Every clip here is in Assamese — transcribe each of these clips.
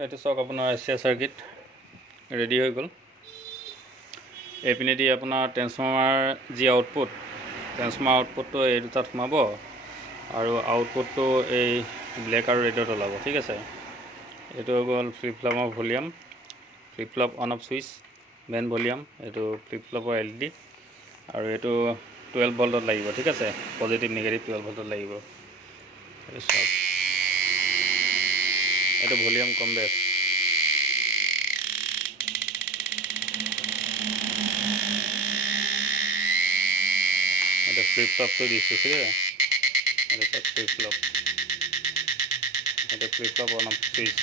এইটো চাওক আপোনাৰ এছিয়া সাৰ্কিট ৰেডি হৈ গ'ল। এইপিনেদি আপোনাৰ ট্ৰেন্সফৰ্মাৰ যি ট্ৰেন্সফৰ্মাৰ আউটপুটটো এই দুটাত সোমাব আৰু আউটপুটটো এই ব্লেক আৰু ৰেডত ওলাব। ঠিক আছে, এইটো হৈ গ'ল ফ্লিপ ফ্লপৰ volume, flip flop on off switch, main volume, এইটো ফ্লিপ ফ্লপৰ LED আৰু এইটো 12 ভল্টত লাগিব। ঠিক আছে, পজিটিভ নিগেটিভ 12 ভল্টত লাগিব। এইটো ভলিউম কম বেছ। এটা ফ্লিপ ফ্লপটো দিছোঁ। ঠিক আছে, এটা ফ্লিপ ফ্লপ, এটা flip flop on off switch,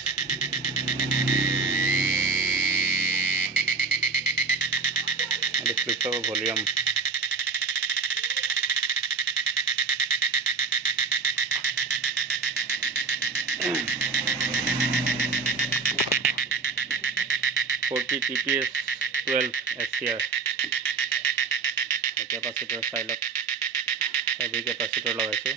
এটা ফ্লিপ ফ্লপৰ ভলিউম, TPS 12 SCR কেপাচিটৰ চাই লওক, হেভি কেপাচিটৰ লগাইছোঁ।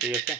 ঠিক আছে।